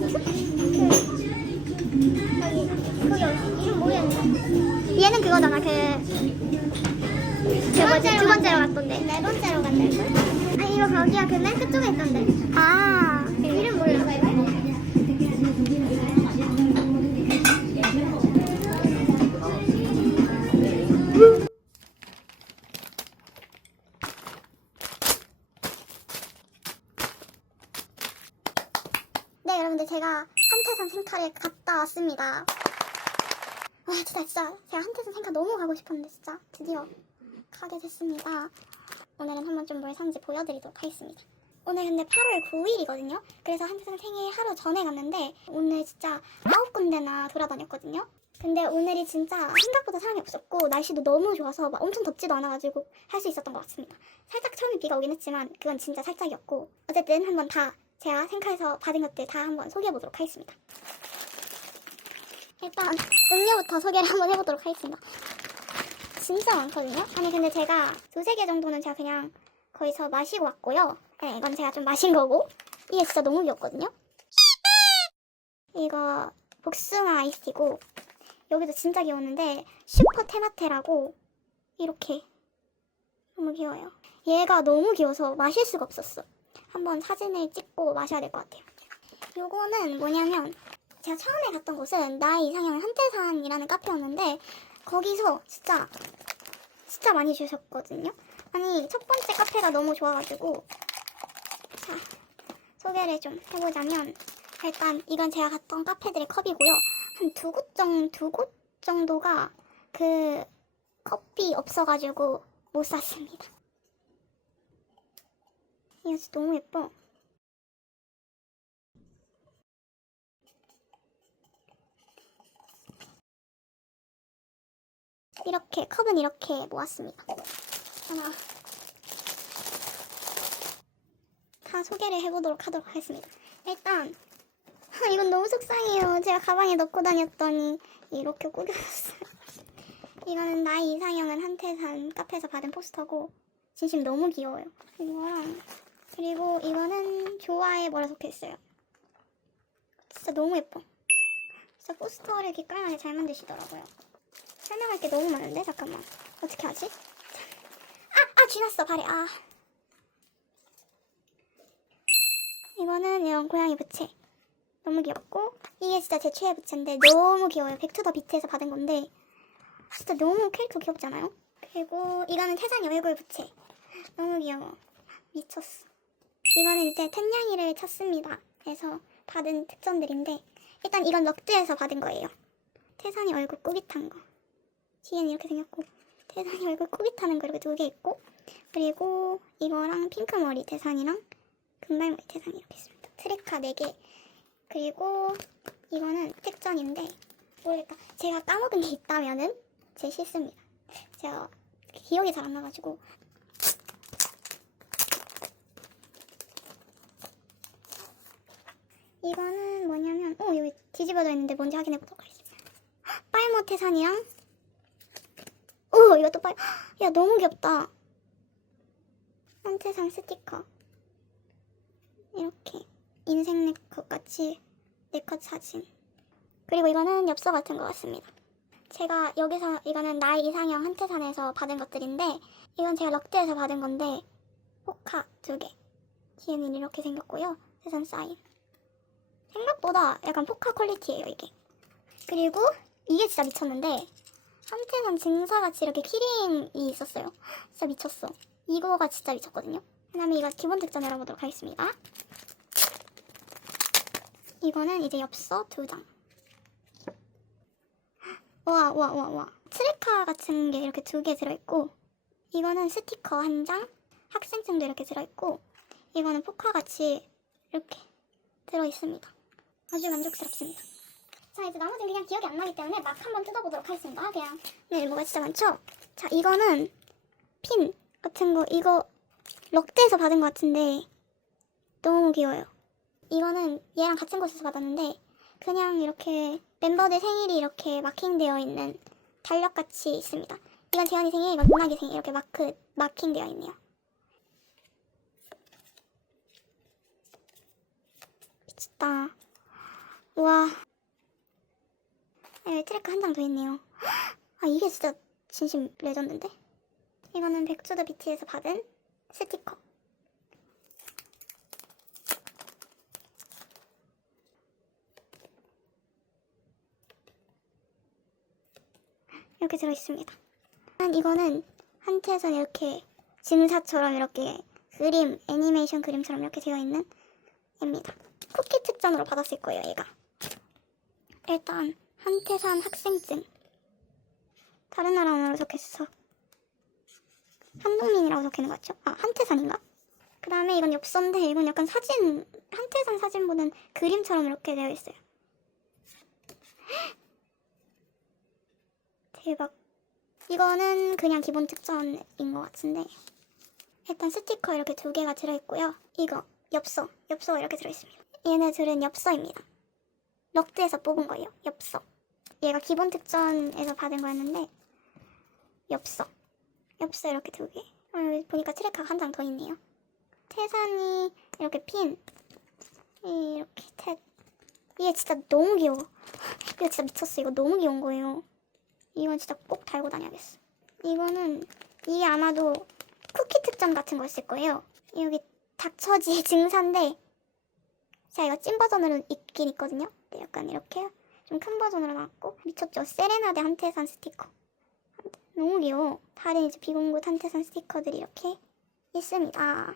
받은. 어, 야, 근 생카를 갔다 왔습니다. 와, 진짜 진짜 제가 한태산 생카 너무 가고 싶었는데 진짜 드디어 가게 됐습니다. 오늘은 한번 좀뭘 샀는지 보여드리도록 하겠습니다. 오늘 근데 8월 9일이거든요. 그래서 한태산 생일 하루 전에 갔는데 오늘 진짜 아홉 군데나 돌아다녔거든요. 근데 오늘이 진짜 생각보다 사람이 없었고 날씨도 너무 좋아서 막 엄청 덥지도 않아가지고 할 수 있었던 것 같습니다. 살짝 처음에 비가 오긴 했지만 그건 진짜 살짝이었고 어쨌든 한번 다 제가 생카에서 받은 것들 다 한번 소개해보도록 하겠습니다. 일단 음료부터 소개를 한번 해보도록 하겠습니다. 진짜 많거든요. 아니 근데 제가 두세 개 정도는 제가 그냥 거기서 마시고 왔고요. 네, 이건 제가 좀 마신 거고 이게 진짜 너무 귀엽거든요. 이거 복숭아 아이스티고 여기도 진짜 귀여웠는데 슈퍼 테마테라고 이렇게 너무 귀여워요. 얘가 너무 귀여워서 마실 수가 없었어. 한번 사진을 찍고 마셔야 될 것 같아요. 요거는 뭐냐면 제가 처음에 갔던 곳은 나의 이상형은 한태산이라는 카페였는데 거기서 진짜 진짜 많이 주셨거든요. 아니 첫 번째 카페가 너무 좋아가지고 자 소개를 좀 해보자면 일단 이건 제가 갔던 카페들의 컵이고요. 한 두 곳 정도 두 곳 정도가 그 컵이 없어가지고 못 샀습니다. 이거 진짜 너무 예뻐. 이렇게 컵은 이렇게 모았습니다. 하나 다 소개를 해보도록 하도록 하겠습니다. 일단 아, 이건 너무 속상해요. 제가 가방에 넣고 다녔더니 이렇게 꾸겨졌어요. 이거는 나의 이상형은 한태산 카페에서 받은 포스터고 진심 너무 귀여워요. 이거랑 그리고 이거는 좋아해 뭐라 적혀있어요. 진짜 너무 예뻐. 진짜 포스터를 깔끔하게 잘 만드시더라고요. 설명할 게 너무 많은데? 잠깐만. 어떻게 하지? 아! 아! 쥐났어. 발에. 아. 이거는 이런 고양이 부채. 너무 귀엽고. 이게 진짜 제 최애 부채인데 너무 귀여워요. 백투더 비트에서 받은 건데. 진짜 너무 캐릭터 귀엽지 않아요? 그리고 이거는 태산이 얼굴 부채. 너무 귀여워. 미쳤어. 이거는 이제 텐냥이를 쳤습니다. 그래서 받은 특전들인데 일단 이건 럭드에서 받은 거예요. 태산이 얼굴 꾸깃한 거 뒤에는 이렇게 생겼고 태산이 얼굴 꾸깃하는 거 이렇게 두 개 있고 그리고 이거랑 핑크 머리 태산이랑 금발 머리 태산이 이렇게 있습니다. 트리카 4개. 그리고 이거는 특전인데 모르겠다. 제가 까먹은 게 있다면은 제 실수입니다. 제가 기억이 잘 안 나가지고. 이거는 뭐냐면 어 여기 뒤집어져 있는데 뭔지 확인해 보도록 하겠습니다. 헉, 빨모 태산이랑 오 이것도 빨. 야 너무 귀엽다. 한태상 스티커. 이렇게 인생 네컷 같이 네컷 사진. 그리고 이거는 엽서 같은 것 같습니다. 제가 여기서 이거는 나의 이상형 한태산에서 받은 것들인데 이건 제가 럭드에서 받은 건데 포카 두 개. 뒤에는 이렇게 생겼고요. 세상 사인. 생각보다 약간 포카 퀄리티예요 이게. 그리고 이게 진짜 미쳤는데 한태산 증사같이 이렇게 키링이 있었어요. 진짜 미쳤어. 이거가 진짜 미쳤거든요. 그 다음에 이거 기본 특전 열어보도록 하겠습니다. 이거는 이제 엽서 두 장. 와, 와, 와, 와. 트레카 같은 게 이렇게 두 개 들어있고, 이거는 스티커 한 장, 학생증도 이렇게 들어있고, 이거는 포카 같이 이렇게 들어있습니다. 아주 만족스럽습니다. 자 이제 나머지는 그냥 기억이 안 나기 때문에 막 한번 뜯어보도록 하겠습니다. 그냥 네 뭐가 진짜 많죠? 자 이거는 핀 같은 거 이거 럭드에서 받은 것 같은데 너무 귀여워요. 이거는 얘랑 같은 곳에서 받았는데 그냥 이렇게 멤버들 생일이 이렇게 마킹되어 있는 달력같이 있습니다. 이건 재현이 생일, 이건 누나기 생일 이렇게 마크 마킹되어 있네요. 우와. 네, 트랙 한장 더 있네요. 아, 이게 진짜 진심 레전드인데? 이거는 백투더 비트에서 받은 스티커. 이렇게 들어있습니다. 한 이거는 한태에서 이렇게 증사처럼 이렇게 그림, 애니메이션 그림처럼 이렇게 되어 있는 입니다. 쿠키 특전으로 받았을 거예요, 얘가. 일단 한태산 학생증. 다른 나라 언어로 적혀있어. 한국민이라고 적혀있는 것 같죠? 아, 한태산인가? 그 다음에 이건 엽서인데 이건 약간 사진, 한태산 사진보다는 그림처럼 이렇게 되어 있어요. 대박. 이거는 그냥 기본 특전인 것 같은데 일단 스티커 이렇게 두 개가 들어있고요. 이거 엽서, 엽서가 이렇게 들어있습니다. 얘네들은 엽서입니다. 럭드에서 뽑은 거예요. 엽서. 얘가 기본 특전에서 받은 거였는데 엽서. 엽서 이렇게 두 개. 어, 여기 보니까 트랙카가 한 장 더 있네요. 태산이 이렇게 핀. 이렇게 탭. 얘 진짜 너무 귀여워. 이거 진짜 미쳤어. 이거 너무 귀여운 거예요. 이건 진짜 꼭 달고 다녀야겠어. 이거는 이게 아마도 쿠키 특전 같은 거였을 거예요. 여기 닥쳐지 증사인데 제가 찐 버전으로 있긴 있거든요. 약간 이렇게 좀 큰 버전으로 나왔고 미쳤죠. 세레나데 한태산 스티커. 너무 귀여워. 다른 이제 비공구 한태산 스티커들이 이렇게 있습니다.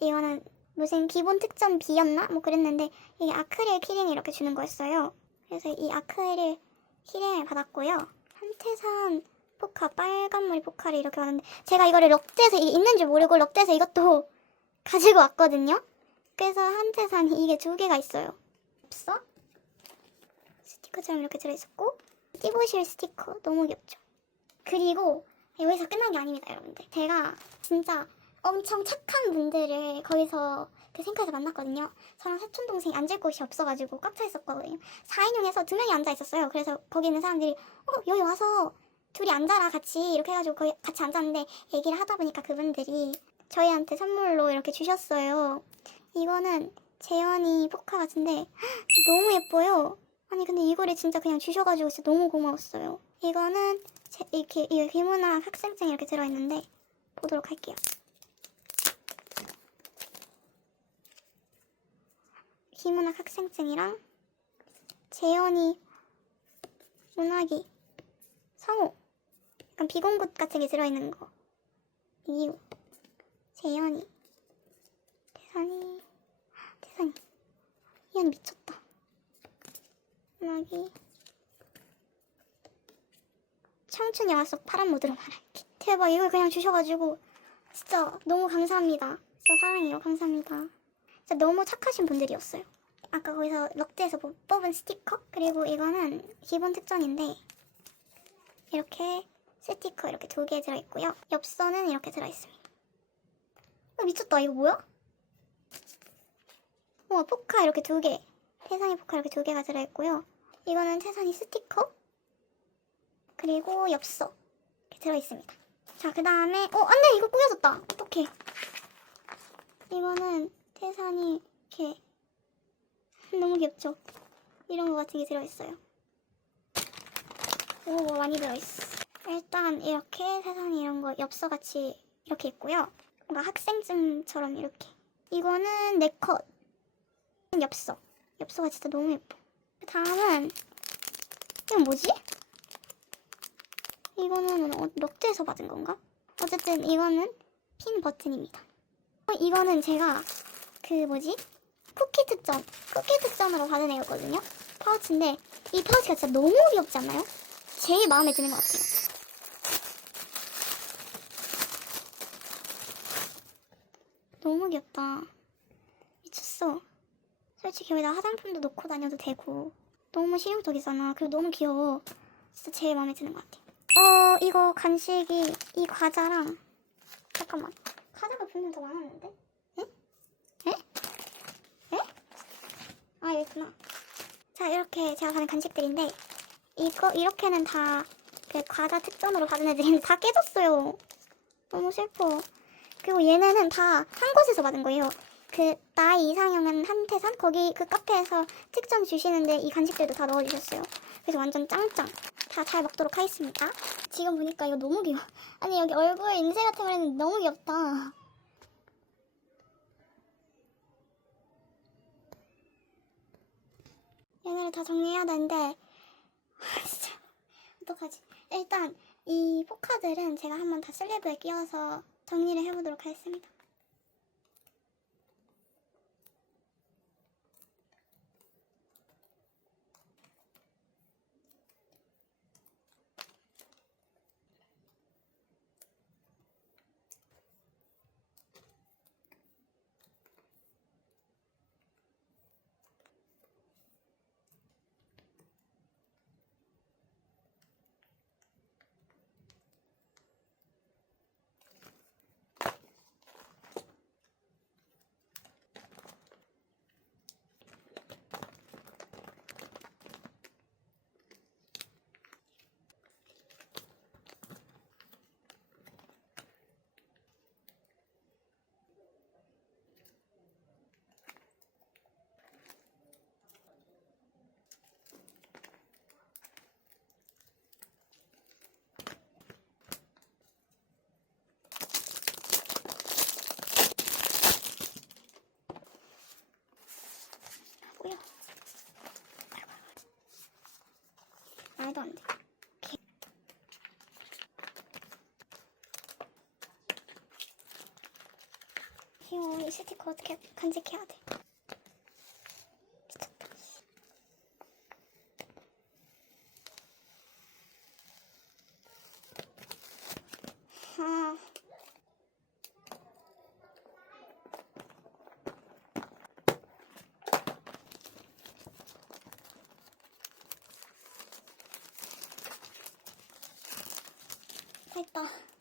이거는 무슨 기본 특전 B였나? 뭐 그랬는데 이게 아크릴 키링 이렇게 주는 거였어요. 그래서 이 아크릴 키링을 받았고요. 한태산 포카 빨간머리 포카를 이렇게 받았는데 제가 이거를 럭드에서 이게 있는 줄 모르고 럭드에서 이것도 가지고 왔거든요. 그래서 한태산이 이게 두 개가 있어요. 없어? 스티커처럼 이렇게 들어있었고 띠보실 스티커 너무 귀엽죠. 그리고 여기서 끝난 게 아닙니다, 여러분들. 제가 진짜 엄청 착한 분들을 거기서 그 생카에서 만났거든요. 저랑 사촌 동생이 앉을 곳이 없어가지고 꽉 차 있었거든요. 4인용에서 두 명이 앉아 있었어요. 그래서 거기 있는 사람들이 어 여기 와서 둘이 앉아라 같이 이렇게 해가지고 거기 같이 앉았는데 얘기를 하다 보니까 그분들이 저희한테 선물로 이렇게 주셨어요. 이거는 재현이 포카 같은데 헉, 너무 예뻐요. 아니 근데 이거를 진짜 그냥 주셔가지고 진짜 너무 고마웠어요. 이거는 제, 이렇게 이거 비문학 학생증 이렇게 들어있는데 보도록 할게요. 비문학 학생증이랑 재현이 문학이 성우 약간 비공굿 같은 게 들어있는 거 이유 재현이. 태산이. 태산이. 이현 미쳤다. 문학이. 청춘 영화 속 파란 모드로 말할게 대박. 이걸 그냥 주셔가지고 진짜 너무 감사합니다. 진짜 사랑해요. 감사합니다. 진짜 너무 착하신 분들이었어요. 아까 거기서 럭드에서 뽑- 뽑은 스티커? 그리고 이거는 기본 특전인데 이렇게 스티커 이렇게 두 개 들어있고요. 엽서는 이렇게 들어있습니다. 어, 미쳤다. 이거 뭐야? 우와, 포카 이렇게 두 개. 태산이 포카 이렇게 두 개가 들어있고요. 이거는 태산이 스티커. 그리고 엽서. 이렇게 들어있습니다. 자, 그 다음에, 어, 안 돼! 이거 꾸겨졌다. 어떡해. 이거는 태산이 이렇게. 너무 귀엽죠? 이런 거 같은 게 들어있어요. 오, 뭐 많이 들어있어. 일단 이렇게 세상에 이런 거 엽서같이 이렇게 있고요. 뭔가 학생증처럼 이렇게. 이거는 네컷 엽서. 엽서가 진짜 너무 예뻐. 다음은 이건 뭐지? 이거는 어, 럭드에서 받은 건가? 어쨌든 이거는 핀 버튼입니다. 어, 이거는 제가 그 뭐지? 쿠키 특전, 쿠키 특전으로 받은 애였거든요. 파우치인데 이 파우치가 진짜 너무 귀엽지 않나요? 제일 마음에 드는 것 같아요. 너무 귀엽다. 미쳤어. 솔직히 여기다 화장품도 놓고 다녀도 되고 너무 실용적이잖아. 그리고 너무 귀여워. 진짜 제일 마음에 드는 것 같아. 어 이거 간식이 이 과자랑 잠깐만 과자가 분명 더 많았는데? 에? 에? 에? 아 여기 있구나. 자 이렇게 제가 가는 간식들인데 이거 이렇게는 다 그 과자 특전으로 받은 애들인데 다 깨졌어요. 너무 슬퍼. 그리고 얘네는 다 한 곳에서 받은 거예요. 그 나이 이상형은 한태산 거기 그 카페에서 특전 주시는데 이 간식들도 다 넣어주셨어요. 그래서 완전 짱짱 다 잘 먹도록 하겠습니다. 지금 보니까 이거 너무 귀여워. 아니 여기 얼굴 인쇄 같은 거 했는데 너무 귀엽다. 얘네를 다 정리해야 되는데 아, 진짜 어떡하지? 일단 이 포카들은 제가 한번 다 슬리브에 끼워서 정리를 해보도록 하겠습니다. 스티커 어떻게 간직해야 돼? 미쳤다. 아. 됐다.